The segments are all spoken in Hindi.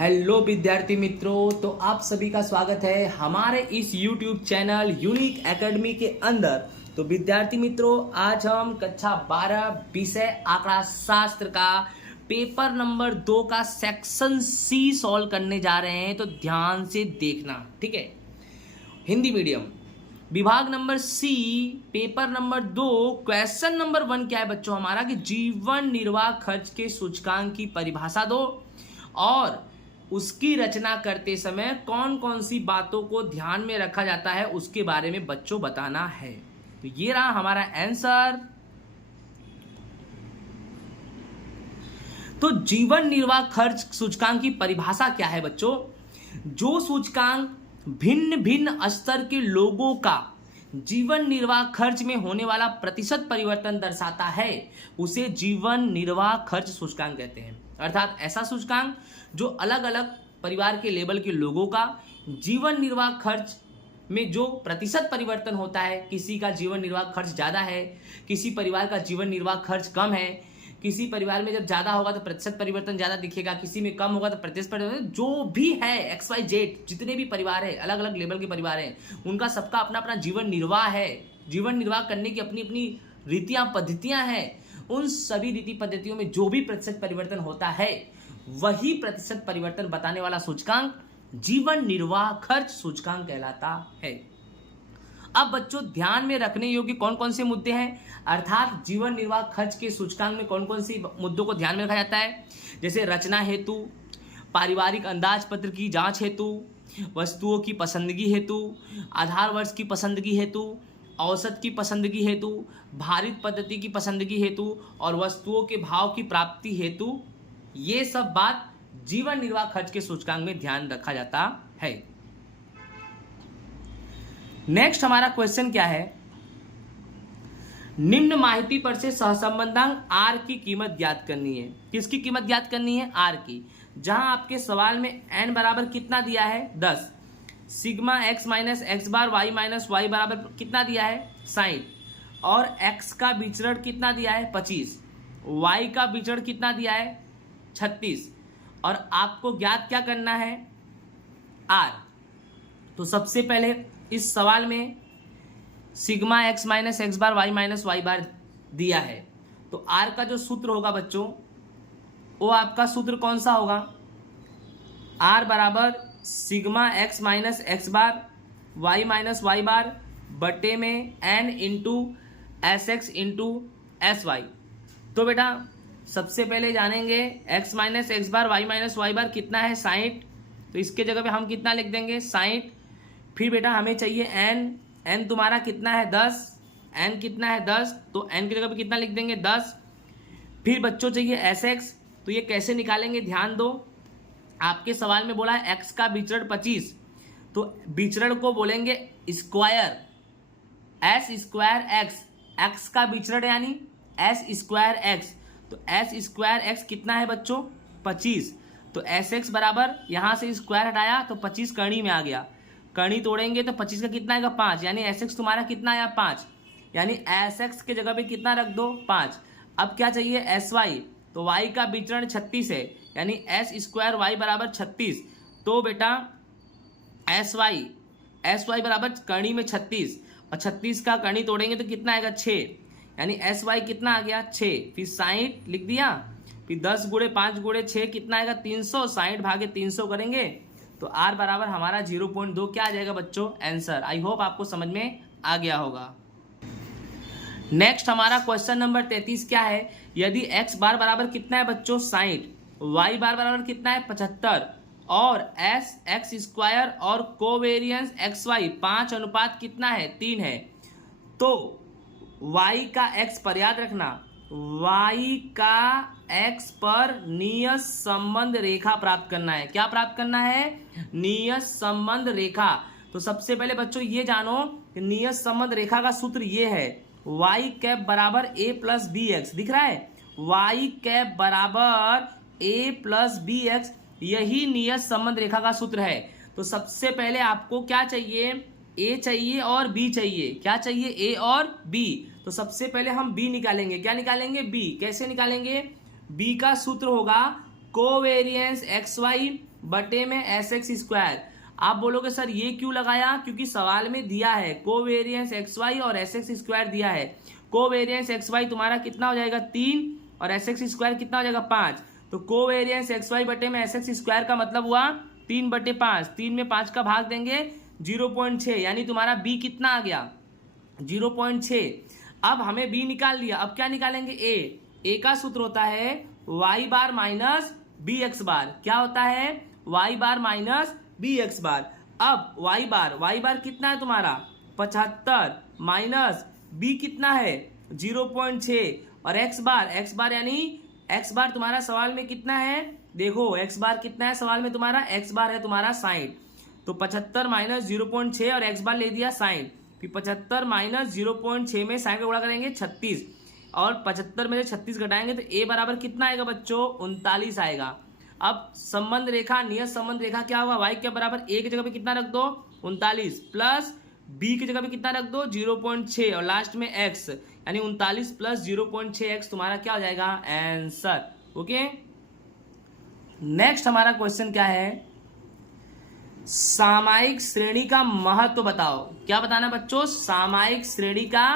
हेलो विद्यार्थी मित्रों, तो आप सभी का स्वागत है हमारे इस YouTube चैनल यूनिक एकेडमी के अंदर। तो विद्यार्थी मित्रों, आज हम कक्षा 12 विषय आंकड़ा शास्त्र का पेपर नंबर 2 का सेक्शन सी सॉल्व करने जा रहे हैं। तो ध्यान से देखना, ठीक है। हिंदी मीडियम विभाग number C, paper number 2, question number 1 क्या है बच्चों हमारा कि जीवन निर्वाह खर्च के सूचकांक की परिभाषा दो और उसकी रचना करते समय कौन कौन सी बातों को ध्यान में रखा जाता है उसके बारे में बच्चों बताना है। तो ये रहा हमारा आंसर। तो जीवन निर्वाह खर्च सूचकांक की परिभाषा क्या है बच्चों? जो सूचकांक भिन्न भिन्न स्तर के लोगों का जीवन निर्वाह खर्च में होने वाला प्रतिशत परिवर्तन दर्शाता है उसे जीवन निर्वाह खर्च सूचकांक कहते हैं। अर्थात ऐसा सूचकांक जो अलग अलग परिवार के लेवल के लोगों का जीवन निर्वाह खर्च में जो प्रतिशत परिवर्तन होता है, किसी का जीवन निर्वाह खर्च ज़्यादा है, किसी परिवार का जीवन निर्वाह खर्च कम है, किसी परिवार में जब ज़्यादा होगा तो प्रतिशत परिवर्तन ज़्यादा दिखेगा, किसी में कम होगा तो प्रतिशत परिवर्तन, जो भी है XYZ जितने भी परिवार है, अलग अलग लेवल के परिवार हैं, उनका सबका अपना अपना जीवन निर्वाह है। जीवन निर्वाह करने की अपनी अपनी रीतियाँ पद्धतियाँ हैं। उन सभी रीति पद्धतियों में जो भी प्रतिशत परिवर्तन होता है वही प्रतिशत परिवर्तन बताने वाला सूचकांक जीवन निर्वाह खर्च सूचकांक कहलाता है। अब बच्चों ध्यान में रखने योग्य कौन कौन से मुद्दे हैं, अर्थात जीवन निर्वाह खर्च के सूचकांक में कौन कौन से मुद्दों को ध्यान में रखा जाता है, जैसे रचना हेतु, पारिवारिक अंदाज पत्र की जांच हेतु, वस्तुओं की पसंदगी हेतु, आधार वर्ष की पसंदगी हेतु, औसत की पसंदगी हेतु, भारित पद्धति की पसंदगी हेतु और वस्तुओं के भाव की प्राप्ति हेतु। ये सब बात जीवन निर्वाह खर्च के सूचकांक में ध्यान रखा जाता है। नेक्स्ट हमारा क्वेश्चन क्या है, निम्न माहिती पर से सहसंबंधांक आर की कीमत ज्ञात करनी है। किसकी कीमत ज्ञात करनी है? आर की। जहां आपके सवाल में एन बराबर कितना दिया है? 10। Sigma X minus X bar Y minus Y बराबर कितना दिया है? 60। और एक्स का विचरण कितना दिया है? 25। वाई का विचरण कितना दिया है? 36। और आपको ज्ञात क्या करना है? आर। तो सबसे पहले इस सवाल में sigma X minus X bar Y minus Y बार दिया है, तो आर का जो सूत्र होगा बच्चों, वो आपका सूत्र कौन सा होगा? आर बराबर sigma X minus X bar Y minus Y bar बटे में N into S X into S Y. तो बेटा सबसे पहले जानेंगे X minus X bar Y minus Y bar कितना है? 60। तो इसके जगह पे हम कितना लिख देंगे? 60। फिर बेटा हमें चाहिए एन। एन तुम्हारा कितना है? 10। एन कितना है? 10। तो एन की जगह पे कितना लिख देंगे? 10। फिर बच्चों चाहिए एस एक्स। तो ये कैसे निकालेंगे? ध्यान दो, आपके सवाल में बोला है एक्स का विचरण 25, तो विचरण को बोलेंगे square, S square x. X का विचरण यानी एस स्क्वायर एक्स। तो एस स्क्वायर एक्स कितना है बच्चों? 25। तो एस एक्स बराबर यहां से स्क्वायर हटाया तो 25 करनी में आ गया, करनी तोड़ेंगे तो 25 का कितना आएगा? 5। यानी एस एक्स तुम्हारा कितना आया? 5। यानी एस एक्स के जगह पे कितना रख दो? 5। अब क्या चाहिए? S Y. तो वाई का विचरण 36 है, यानी एस स्क्वायर वाई बराबर 36। तो बेटा एस वाई बराबर करनी में 36 और 36 का करनी तोड़ेंगे तो कितना आएगा? 6। यानी एस वाई कितना आ गया? 6। फिर 60 लिख दिया, फिर 10 गुणे 5 गुणे 6 कितना आएगा? 300। 60 भागे 300 करेंगे तो आर बराबर हमारा 0.2 क्या आ जाएगा बच्चों? आंसर। आई होप आपको समझ में आ गया होगा। नेक्स्ट हमारा क्वेश्चन नंबर 33 क्या है, यदि x बार बराबर कितना है बच्चों? 60, y बार बराबर कितना है? 75 और एस एक्स स्क्वायर और कोवेरियंस एक्स वाई 5 अनुपात कितना है? 3 है। तो y का x पर, याद रखना, y का x पर नियत संबंध रेखा प्राप्त करना है। क्या प्राप्त करना है? नियत संबंध रेखा। तो सबसे पहले बच्चों ये जानो कि नियत संबंध रेखा का सूत्र ये है, y कैप बराबर a प्लस बी एक्स। दिख रहा है? y कैप बराबर a प्लस बी एक्स, यही नियत संबंध रेखा का सूत्र है। तो सबसे पहले आपको क्या चाहिए? a चाहिए और b चाहिए। क्या चाहिए? a और b। तो सबसे पहले हम b निकालेंगे। क्या निकालेंगे? b। कैसे निकालेंगे? b का सूत्र होगा कोवेरियंस एक्स वाई बटे में एस एक्स स्क्वायर। आप बोलोगे सर ये क्यों लगाया, क्योंकि सवाल में दिया है कोवेरियंस एक्स वाई और एस एक्स स्क्वायर दिया है। कोवेरियंस एक्स वाई तुम्हारा कितना हो जाएगा 3 और एस एक्स स्क्वायर कितना हो जाएगा 5। तो कोवेरियंस एक्स वाई बटे में एस एक्स स्क्वायर का मतलब हुआ 3/5। 3 में 5 का भाग देंगे 0.6, यानी तुम्हारा बी कितना आ गया 0.6। अब हमें बी निकाल लिया, अब क्या निकालेंगे ए का सूत्र होता है वाई बार माइनस बी एक्स बार। क्या होता है वाई बार माइनस बी एक्स बार। अब वाई बार कितना है तुम्हारा 75 माइनस बी कितना है 0.6 और एक्स बार यानी एक्स बार तुम्हारा सवाल में कितना है, देखो एक्स बार कितना है सवाल में तुम्हारा, एक्स बार है तुम्हारा 60। तो 75 माइनस 0.6 और एक्स बार ले दिया 60, फिर 75 माइनस 0.6 में 60 का गुणा करेंगे 36 और 75 में से 36 घटाएंगे तो ए बराबर कितना आएगा बच्चों 39 आएगा। अब संबंध रेखा नियत संबंध रेखा क्या होगा, वाई के बराबर ए की जगह पे कितना रख दो 39 प्लस बी की जगह पे कितना रख दो 0.6 और लास्ट में एक्स, यानी 39 प्लस 0.6 एक्स तुम्हारा क्या हो जाएगा आंसर। ओके, नेक्स्ट हमारा क्वेश्चन क्या है, सामायिक श्रेणी का महत्व बताओ। क्या बताना बच्चों, सामायिक श्रेणी का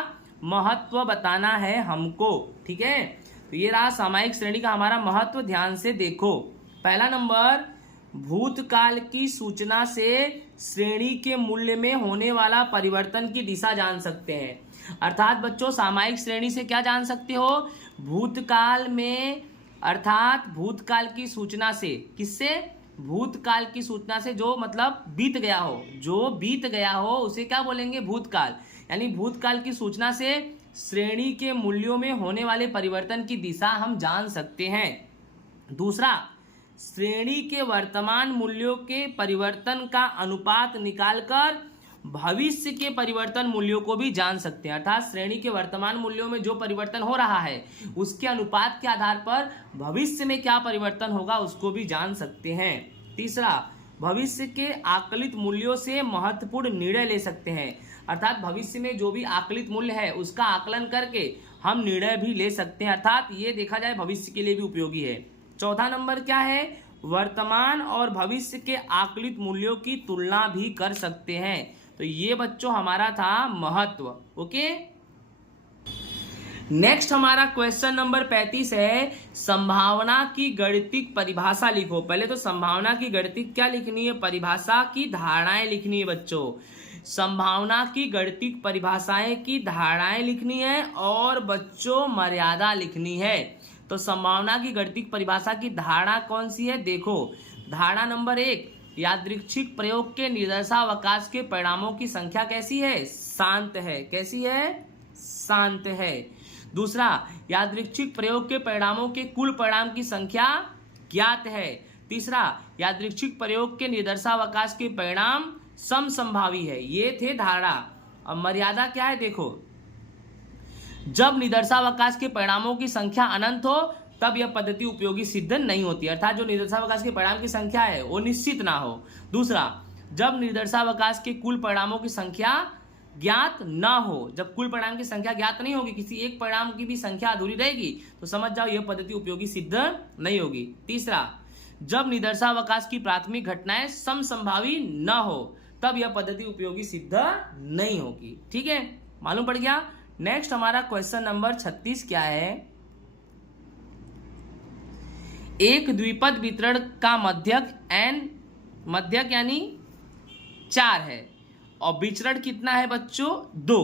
महत्व बताना है हमको। ठीक है, तो ये रहा सामायिक श्रेणी का हमारा महत्व, ध्यान से देखो। पहला नंबर, भूतकाल की सूचना से श्रेणी के मूल्य में होने वाला परिवर्तन की दिशा जान सकते हैं। अर्थात बच्चों सामायिक श्रेणी से क्या जान सकते हो, भूतकाल में, अर्थात भूतकाल की सूचना से, किससे, भूतकाल की सूचना से, जो मतलब बीत गया हो, जो बीत गया हो उसे क्या बोलेंगे भूतकाल, यानी भूतकाल की सूचना से श्रेणी के मूल्यों में होने वाले परिवर्तन की दिशा हम जान सकते हैं। दूसरा, श्रेणी के वर्तमान मूल्यों के परिवर्तन का अनुपात निकालकर भविष्य के परिवर्तन मूल्यों को भी जान सकते हैं। अर्थात श्रेणी के वर्तमान मूल्यों में जो परिवर्तन हो रहा है उसके अनुपात के आधार पर भविष्य में क्या परिवर्तन होगा उसको भी जान सकते हैं। तीसरा, भविष्य के आकलित मूल्यों से महत्वपूर्ण निर्णय ले सकते हैं। अर्थात भविष्य में जो भी आकलित मूल्य है उसका आकलन करके हम निर्णय भी ले सकते हैं, अर्थात ये देखा जाए भविष्य के लिए भी उपयोगी है। चौथा नंबर क्या है, वर्तमान और भविष्य के आकलित मूल्यों की तुलना भी कर सकते हैं। तो ये बच्चों हमारा था महत्व। ओके, नेक्स्ट हमारा क्वेश्चन नंबर 35 है, संभावना की गणितिक परिभाषा लिखो। पहले तो संभावना की गणितिक क्या लिखनी है, परिभाषा की धारणाएं लिखनी है बच्चों। संभावना की गणितिक परिभाषाएं की धारणाएं लिखनी है और बच्चों मर्यादा लिखनी है। तो संभावना की गणितिक परिभाषा की धारणा कौन सी है, देखो धारणा नंबर 1, यादृच्छिक प्रयोग के निर्देशावकाश के परिणामों की संख्या कैसी है, शांत है। कैसी है, शांत है। दूसरा, यादृच्छिक प्रयोग के परिणामों के कुल परिणाम की संख्या ज्ञात है। तीसरा, यादृच्छिक प्रयोग के निर्देशावकाश के परिणाम समसंभावी है। ये थे धारणा। अब मर्यादा क्या है, देखो जब निर्देशावकाश के परिणामों की संख्या अनंत हो तब यह पद्धति उपयोगी सिद्ध नहीं होती, अर्थात जो निर्देशावकाश के परिणाम की संख्या है वो निश्चित ना हो। दूसरा, जब निर्देशावकाश के कुल परिणामों की संख्या ज्ञात ना हो, जब कुल परिणाम की संख्या ज्ञात नहीं होगी, किसी एक परिणाम की भी संख्या अधूरी रहेगी तो समझ जाओ यह पद्धति उपयोगी सिद्ध नहीं होगी। तीसरा, जब निर्देशावकाश की प्राथमिक घटनाएं समसंभावी न हो तब यह पद्धति उपयोगी सिद्ध नहीं होगी। ठीक है, मालूम पड़ गया। नेक्स्ट हमारा क्वेश्चन नंबर 36 क्या है, एक द्विपद वितरण का मध्यक n, मध्यक यानी 4 है और विचरण कितना है बच्चों 2।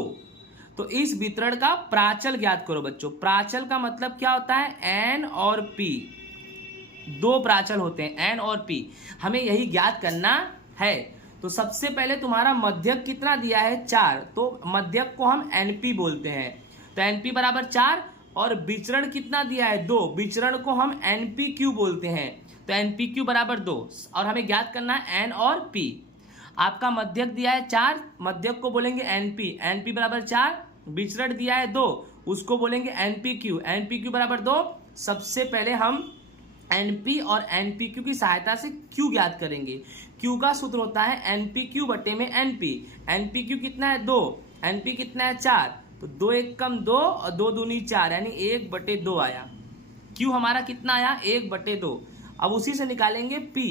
तो इस वितरण का प्राचल ज्ञात करो बच्चों। प्राचल का मतलब क्या होता है, n और p, दो प्राचल होते हैं n और p, हमें यही ज्ञात करना है। तो सबसे पहले तुम्हारा मध्यक कितना दिया है 4, तो मध्यक को हम np बोलते हैं। तो np बराबर 4 और विचरण कितना दिया है 2, विचरण को हम npq बोलते हैं। तो npq बराबर 2 और हमें ज्ञात करना है n और p। आपका मध्यक दिया है 4, मध्यक को बोलेंगे np, np बराबर 4, विचरण दिया है 2, उसको बोलेंगे npq, npq बराबर 2। सबसे पहले हम np और npq की सहायता से q ज्ञात करेंगे। q का सूत्र होता है npq बटे में np। npq कितना है 2, np कितना है 4, तो 2 1 कम 2 और 2 दूनी 4 यानी 1/2 आया। q हमारा कितना आया 1/2। अब उसी से निकालेंगे p,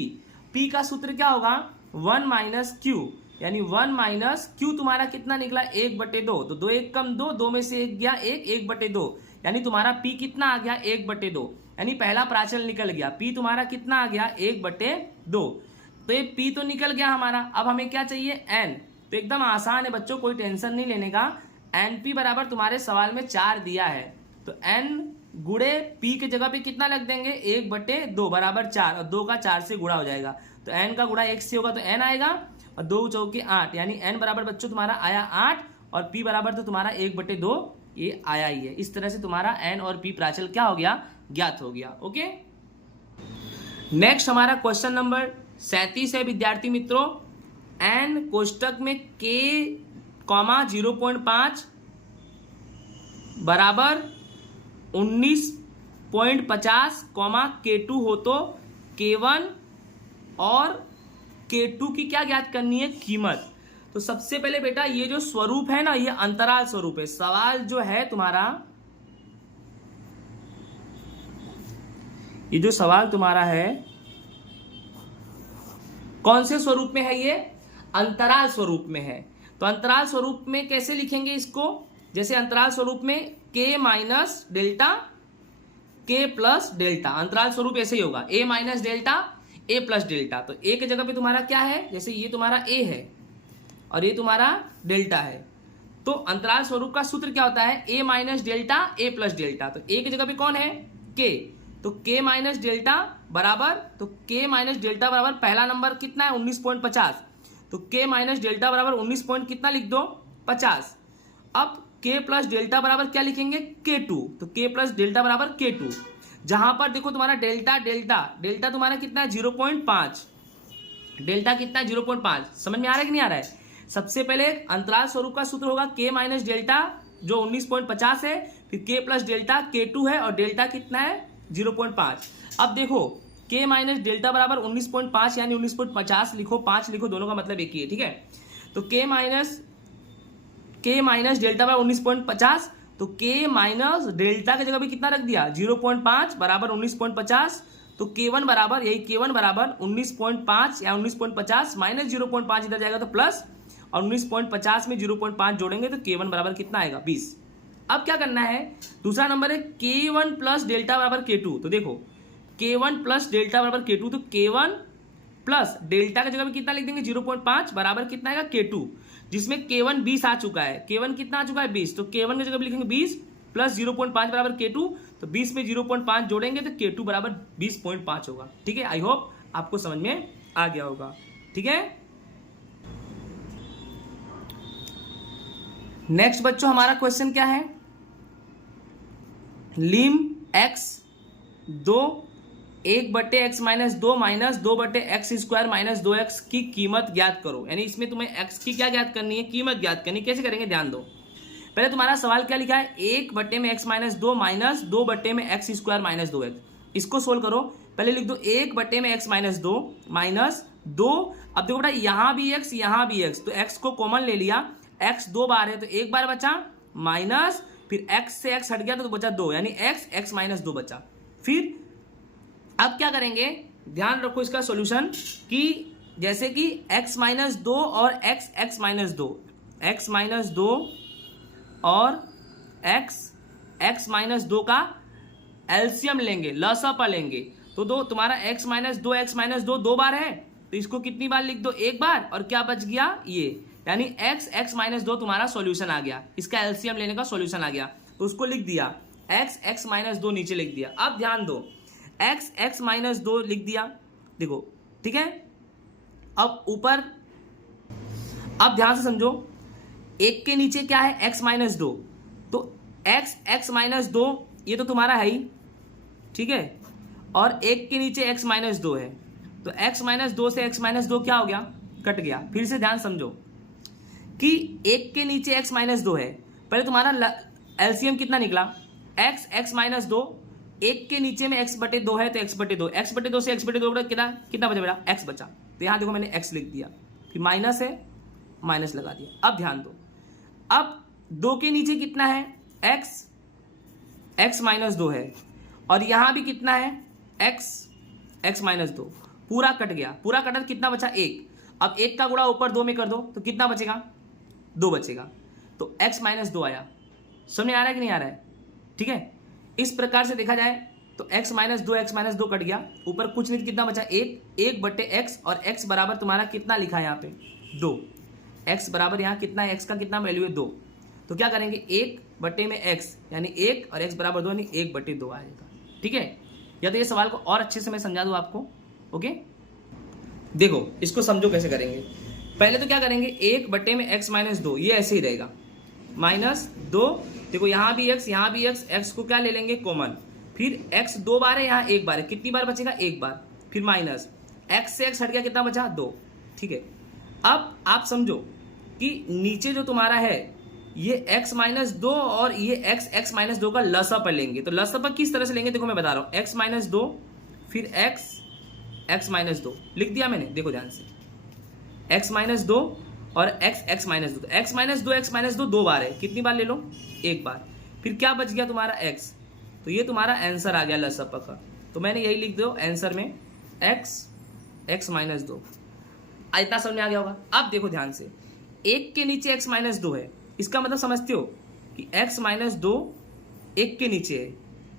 पी का सूत्र क्या होगा 1 माइनस क्यू, यानी 1 माइनस क्यू तुम्हारा कितना निकला 1/2, तो 2 1 कम 2, 2 में से 1 गया 1, 1/2, यानी तुम्हारा पी कितना आ गया 1/2, यानी पहला प्राचल निकल गया। पी तुम्हारा कितना आ गया 1/2, तो ये पी तो निकल गया हमारा। अब हमें क्या चाहिए एन, तो एकदम आसान है बच्चों, कोई टेंशन नहीं लेने का। एन पी बराबर तुम्हारे सवाल में 4 दिया है, तो एन गुड़े पी के जगह पे कितना लग देंगे 1/2 बराबर 4, और 2 का 4 से गुणा हो जाएगा, तो एन का गुणा 1 से होगा तो एन आएगा, और 2 चौके 8, यानी एन बराबर बच्चों तुम्हारा आया 8, और पी बराबर तो तुम्हारा 1/2 ये आया ही है। इस तरह से तुम्हारा एन और पी प्राचल क्या हो गया ज्ञात हो गया। ओके, नेक्स्ट हमारा क्वेश्चन नंबर 37 है विद्यार्थी मित्रों। एन कोष्टक में k, 0.5 बराबर 19.50, K2 हो तो K1 और K2 की क्या ज्ञात करनी है कीमत। तो सबसे पहले बेटा ये जो स्वरूप है ना, ये अंतराल स्वरूप है। सवाल जो है तुम्हारा, ये जो सवाल तुम्हारा है कौन से स्वरूप में है, ये अंतराल स्वरूप में है। तो अंतराल स्वरूप में कैसे लिखेंगे इसको, जैसे अंतराल स्वरूप में k minus delta k plus delta, अंतराल स्वरूप ऐसे ही होगा a minus delta a plus delta. तो a के जगह पे तुम्हारा क्या है, जैसे ये तुम्हारा a है और ये तुम्हारा डेल्टा है, तो अंतराल स्वरूप का सूत्र क्या होता है a minus delta a plus delta. तो a की जगह पे कौन है k, तो k माइनस डेल्टा बराबर, तो k माइनस डेल्टा बराबर पहला नंबर कितना है 19.50, तो k माइनस डेल्टा बराबर 19 पॉइंट कितना लिख दो 50। अब k प्लस डेल्टा बराबर क्या लिखेंगे K2, तो k प्लस डेल्टा बराबर K2, जहां पर देखो तुम्हारा डेल्टा डेल्टा डेल्टा तुम्हारा कितना है 0.5, डेल्टा कितना है 0.5, समझ में आ रहा है कि नहीं आ रहा है। सबसे पहले अंतराल स्वरूप का सूत्र होगा k माइनस डेल्टा जो 19.50 है, फिर k प्लस डेल्टा K2 है और डेल्टा कितना है 0.5। अब देखो k माइनस डेल्टा बराबर 19.5 यानी 19.50 लिखो, 5 लिखो, दोनों का मतलब एक ही है, ठीक है। तो k माइनस डेल्टा बराबर 19.50, तो k माइनस डेल्टा की जगह भी कितना रख दिया 0.5 बराबर 19.50, तो k1 बराबर यही k1 बराबर 19.5 या 19.50 माइनस 0.5 इधर जाएगा तो प्लस, और 19.50 में 0.5 जोड़ेंगे तो k1 बराबर कितना आएगा 20। अब क्या करना है, दूसरा नंबर है k1 प्लस डेल्टा बराबर k2, तो देखो k1 प्लस डेल्टा बराबर k2, तो k1 प्लस डेल्टा की जगह में कितना लिख देंगे 0.5 बराबर कितना आएगा k2, जिसमें k1 20 आ चुका है, k1 कितना आ चुका है 20, तो k1 की जगह पे लिखेंगे 20 प्लस 0.5 बराबर k2, तो 20 में 0.5 जोड़ेंगे तो k2 बराबर 20.5 होगा। ठीक है, आई होप आपको समझ में आ गया होगा। ठीक है, नेक्स्ट बच्चों हमारा क्वेश्चन क्या है, लिम x 2 1/x minus 2 minus 2/x square minus 2x की कीमत ज्ञात करो। यानी इसमें तुम्हें x की क्या ज्ञात करनी है, कीमत ज्ञात करनी। कैसे करेंगे ध्यान दो, पहले तुम्हारा सवाल क्या लिखा है 1/x minus 2 minus 2/x square minus 2x, इसको सोल्व करो। पहले लिख दो 1/x माइनस 2 माइनस 2, अब देखो बेटा यहां भी x यहां भी x, तो x को कॉमन ले लिया, x 2 बार है तो 1 बार बचा, माइनस फिर x से x हट गया तो बचा 2, यानी x माइनस 2 बचा। फिर अब क्या करेंगे, ध्यान रखो इसका सॉल्यूशन कि जैसे कि x माइनस 2 और x माइनस 2, x माइनस 2 और x माइनस 2 का एलसीएम लेंगे, लसअप लेंगे, तो दो तुम्हारा x माइनस 2 2 बार है, तो इसको कितनी बार लिख दो 1 बार, और क्या बच गया ये, यानी x माइनस 2 तुम्हारा सॉल्यूशन आ गया, इसका एलसीएम लेने का सॉल्यूशन आ गया, तो उसको लिख दिया x माइनस 2 नीचे लिख दिया। अब ध्यान दो x माइनस 2 लिख दिया, देखो ठीक है। अब ऊपर, अब ध्यान से समझो, एक के नीचे क्या है x माइनस 2, तो x माइनस 2 ये तो तुम्हारा है ही, ठीक है, और एक के नीचे x माइनस 2 है, तो x माइनस 2 से x माइनस 2 क्या हो गया, कट गया। फिर से ध्यान समझो कि एक के नीचे x माइनस 2 है, पहले तुम्हारा एलसीएम कितना निकला x माइनस 2, एक के नीचे में x/2 है तो x/2, x/2 से x/2 कितना बचा बेटा x बचा, तो यहां देखो मैंने x लिख दिया, फिर माइनस है माइनस लगा दिया। अब ध्यान दो, अब 2 के नीचे कितना है x माइनस 2 है, और यहां भी कितना है x माइनस 2, पूरा कट गया, पूरा कटा कितना बचा 1। अब 1 का गुणा ऊपर 2 में कर दो तो कितना बचेगा 2 बचेगा, तो x माइनस 2 आया। समझ में आ रहा है कि नहीं आ रहा है? ठीक है, इस प्रकार से देखा जाए तो x माइनस 2 कट गया, ऊपर कुछ नहीं कितना बचा 1 बटे x, और x बराबर तुम्हारा कितना लिखा है यहाँ पे 2। x बराबर यहाँ कितना है, x का कितना वैल्यू है 2, तो क्या करेंगे 1 बटे में x यानी 1 और x बराबर 2 यानी 1 बटे 2 आएगा। ठीक है, या तो ये सवाल को और अच्छे से मैं समझा दूँ आपको। ओके, देखो इसको समझो कैसे करेंगे। पहले तो क्या करेंगे 1 बटे में x माइनस 2, ये ऐसे ही रहेगा माइनस 2। देखो यहाँ भी x यहाँ भी x को क्या ले लेंगे कॉमन, फिर x 2 बार है यहाँ 1 बार है, कितनी बार बचेगा 1 बार, फिर माइनस x से x हट गया कितना बचा 2। ठीक है, अब आप समझो कि नीचे जो तुम्हारा है ये x माइनस 2 और ये x माइनस 2 का लसा पर लेंगे, तो लसा पर किस तरह से लेंगे देखो मैं बता रहा हूँ, x माइनस 2 फिर x माइनस 2 लिख दिया मैंने, देखो ध्यान से x माइनस 2 और x माइनस 2, x माइनस 2 2 बार है, कितनी बार ले लो 1 बार, फिर क्या बच गया तुम्हारा x, तो ये तुम्हारा आंसर आ गया लसअप का। तो मैंने यही लिख दो आंसर में x माइनस 2। इतना समझ में आ गया होगा। अब देखो ध्यान से 1 के नीचे x माइनस 2 है, इसका मतलब समझते हो कि x माइनस 2 1 के नीचे है,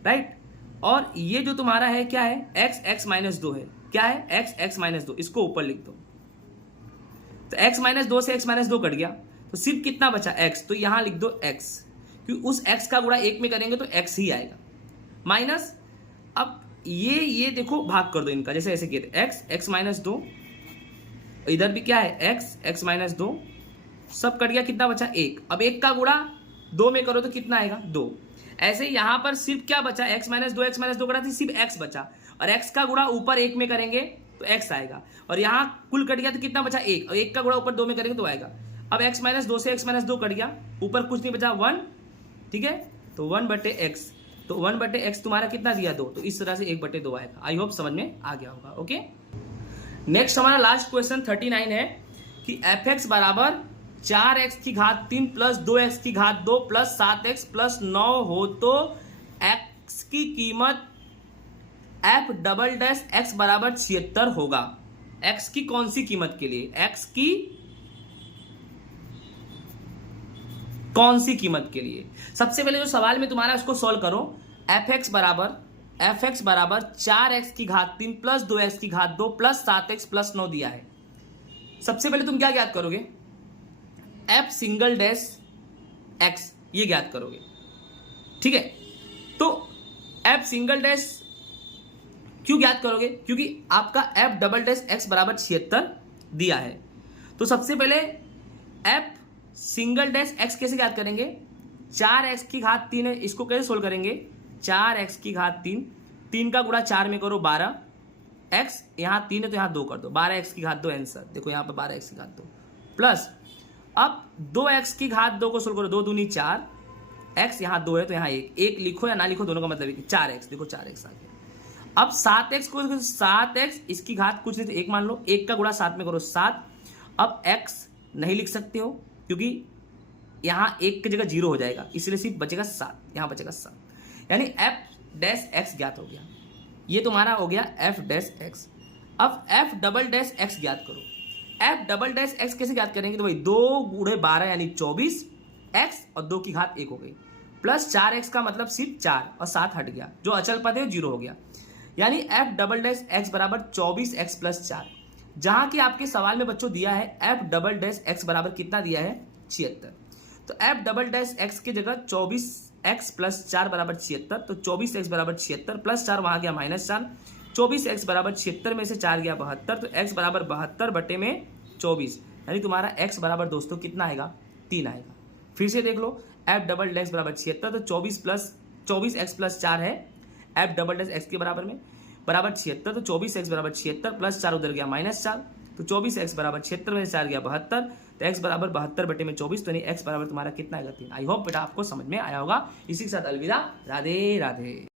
राइट, और ये जो तुम्हारा है क्या है x माइनस 2 है, क्या है x माइनस 2, इसको ऊपर लिख दो। तो x माइनस 2 से x माइनस 2 कट गया, तो सिर्फ कितना बचा x, तो यहां लिख दो x, क्योंकि उस x का गुणा 1 में करेंगे तो x ही आएगा, माइनस अब ये देखो भाग कर दो इनका, जैसे ऐसे किए थे x माइनस 2, इधर भी क्या है x माइनस 2, सब कट गया, कितना बचा 1। अब 1 का गुणा 2 में करो तो कितना आएगा 2। ऐसे यहां पर सिर्फ क्या बचा x माइनस 2 कटा थी, सिर्फ x बचा, और x का गुणा ऊपर 1 में करेंगे तो x आएगा, और यहाँ कुल कट गया तो कितना बचा 1, और 1 का गुणा ऊपर 2 में करेंगे तो आएगा। अब x माइनस 2 से x माइनस 2 कट गया, ऊपर कुछ नहीं बचा 1, ठीक है, तो 1 बटे x, तो 1 बटे x तुम्हारा कितना दिया 2, तो इस तरह से 1 बटे 2 आएगा। आई होप समझ में आ गया होगा। ओके, नेक्स्ट हमारा लास्ट क्वेश्चन 39 है कि fx बराबर 4x की घात 3 प्लस 2x की घात 2 प्लस 7x प्लस 9 हो तो x की कीमत f डबल डैश x बराबर 76 होगा। x की कौन सी कीमत के लिए, x की कौन सी कीमत के लिए। सबसे पहले जो सवाल में तुम्हारा उसको सॉल्व करो। fx बराबर 4x की घात 3 प्लस 2x की घात 2 प्लस 7x प्लस 9 दिया है। सबसे पहले तुम क्या ज्ञात करोगे, f सिंगल डैश x, ये ज्ञात करोगे। ठीक है, तो f सिंगल डैश क्यों ज्ञात करोगे, क्योंकि आपका f डबल डैश x बराबर 76 दिया है। तो सबसे पहले f सिंगल डैश x कैसे ज्ञात करेंगे, 4x की घात 3 है, इसको कैसे सोल्व करेंगे, 4x की घात 3 का गुणा 4 में करो 12, x यहाँ 3 है तो यहाँ 2 कर दो, 12x की घात 2 आंसर, देखो यहाँ पर 12x की घात 2 प्लस अब 2x की घात 2 को सोल्व करो, 2 दूनी 4, x यहाँ 2 है तो यहाँ 1 लिखो या ना लिखो दोनों का मतलब है कि 4x, देखो 4x आ गया। अब 7x को 7x इसकी घात कुछ नहीं तो 1 मान लो, 1 का गुणा 7 में करो 7। अब x नहीं लिख सकते हो क्योंकि यहाँ 1 की जगह 0 हो जाएगा, इसलिए सिर्फ बचेगा 7, यहाँ बचेगा 7, यानी f डैश x ज्ञात हो गया। ये तुम्हारा हो गया f डैश x। अब f डबल डैश x ज्ञात करो। f डबल डैश x कैसे ज्ञात करेंगे, तो भाई 2 गुणे 12 यानी 24, x और 2 की घात 1 हो गई, प्लस 4x का मतलब सिर्फ 4 और 7 हट गया, जो अचल पद है 0 हो गया, यानी f डबल डैश x बराबर 24x प्लस 4। जहां कि आपके सवाल में बच्चों दिया है f डबल डैश x बराबर कितना दिया है 76, तो f डबल डैश x की जगह 24x प्लस 4 बराबर 76, तो 24x बराबर 76 प्लस 4 वहां गया -4, 24x बराबर 76 में से 4 गया 72, तो x बराबर 72 बटे में 24, यानी तुम्हारा x बराबर दोस्तों कितना आएगा 3 आएगा। फिर से देख लो, f डबल डैश बराबर 76, तो 24x प्लस 4 है f डबल डैश x के बराबर में बराबर 76, तो 24x बराबर 76 प्लस 4 उधर गया -4, तो 24x बराबर 76 में से 4 गया 72, तो x बराबर 72 बटे में 24, तो यानी x बराबर तुम्हारा कितना आएगा 3। आई होप बेटा आपको समझ में आया होगा। इसी के साथ अलविदा, राधे राधे।